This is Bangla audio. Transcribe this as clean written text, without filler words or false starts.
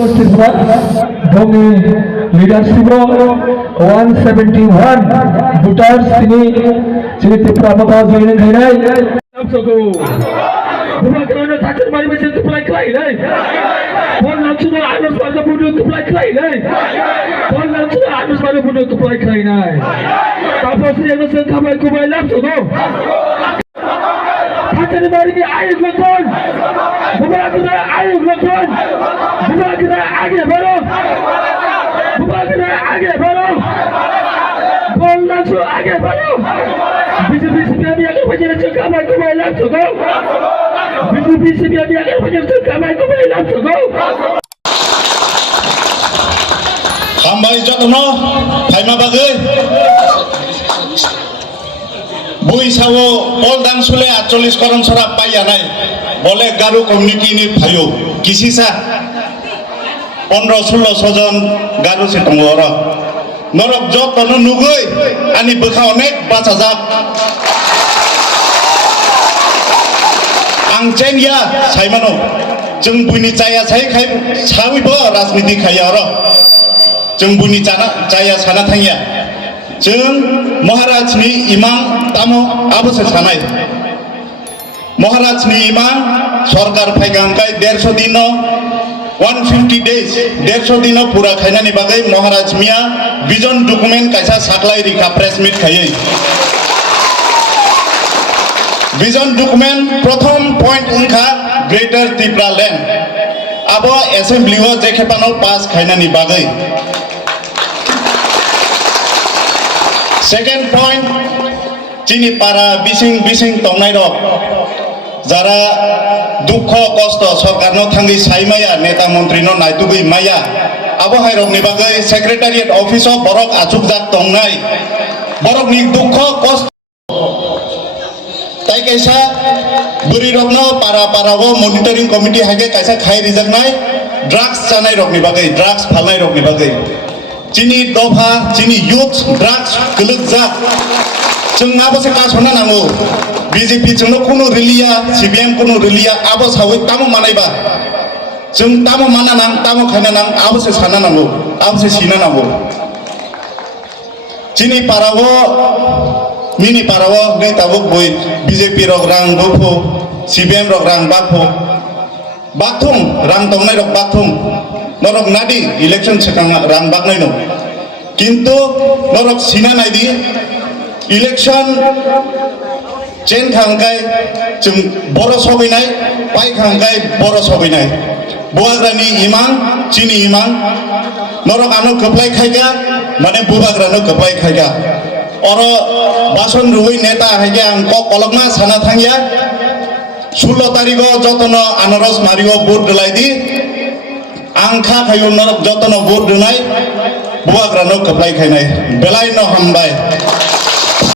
Domi leadership 171 voters sini Tripura mata join khainai namsoko bukan kerana takut mari macam tu pelai kelai lai pon langsung harus pada bunuh tu pelai kelai lai pon langsung harus pada bunuh tu pelai kelai nai tapos dia nak khamai kubai namsoko takut mari ni air lakukan bukan kita air lakukan bukan kita आगे बढ़ो आगे बढ़ो बोलना छो आगे बढ़ो बीजेपी से भी आगे बढ़ने से कमाई को मैं लाभ सको बीजेपी से भी आगे बढ़ने से कमाई को मैं लाभ सको हम भाई जब ना फाइमा बागे बुई सावो बोल दांग सुले 48 करोड़ सरा पाया नहीं बोले गारू कम्युनिटी ने भाइयों किसी सा 15-16 জন গারু সে টঙ্গর নরক যতন নুগৈ আনি বখা অনেক বাঁচা যাক आं चेनिया साइमानो जों बुनि जाया साइ खाय साविबो राजनीति खाया र जों बुनि जाना जाया साना थांया जों महाराजनि इमाम तामो आबोसे सानाय महाराजनि इमाम सरकार फाइगांगाय 150 दिन 150 days 150 दिन पूरा खायनानि बागै महाराज मिया विजन डकुमेंट कायसा साखलाय रिखा प्रेस मीट खायै विजन डकुमेंट प्रथम पॉइंट उनखा ग्रेटर त्रिपुरा लैंड आबो असेंबलीओ जेखेपानो पास खायनानि बागै सेकेंड पॉइंट चिनी पारा बिसिं तंनाय रक যারা দুঃখ কষ্ট সরকারনো থাঙ্গি সাইমায়া নেতা মন্ত্রীনো নাইতুগৈ মায়া আবহাইরকনি বাগৈ সেক্রেটারিয়েট অফিসও বরক আচুকজাক তংনাই বরকনি দুঃখ কষ্ট তাই কাইসা বুরি রকনো পারাও মনিটরিং কমিটি হাগে কাইসা খাই রিজাকনাই ড্রাগস জানাই রকনি বাগৈ ড্রাগস ফালনাই রকনি বাগৈ চিনি দফা চিনি ইউথ ড্রাগস গলুকজাক जों आबोसे कासना नांगौ बीजेपी जोंनो कोनो रिलिया सीपीएम कोनो रिलिया आबो सावै तामो मानायबा जों तामो माना नां तामो खायना नां आबोसे साना नांगौ आबोसे सिना नांगौ चिनी पारावो मिनि पारावो नै ताबो बय बीजेपी रक रां बफो सीपीएम रक रां बाफो बाथुं रां तंनाय रक बाथुं नरक नादि इलेक्शन सेकां रां बागनाय नो किन्तु नरक सिना नायदि इलेक्शन चेन खांगाय जों बर' सबायनाय पाइ खांगाय बर' सबायनाय बुवाग्रानि इमां चिनि इमां नरक आनो गोप्लाय खायगा माने बुवाग्रानो गोप्लाय खायगा अर बासन रुबै नेता हायगा आं कलकमा साना थांया 16 तारिखो जतनो आनारस मारियो भोट दलायदि आं खा खायो नरक जतनो भोट दनाय बुवाग्रानो गोप्लाय खायनाय बेलाय न हामबाय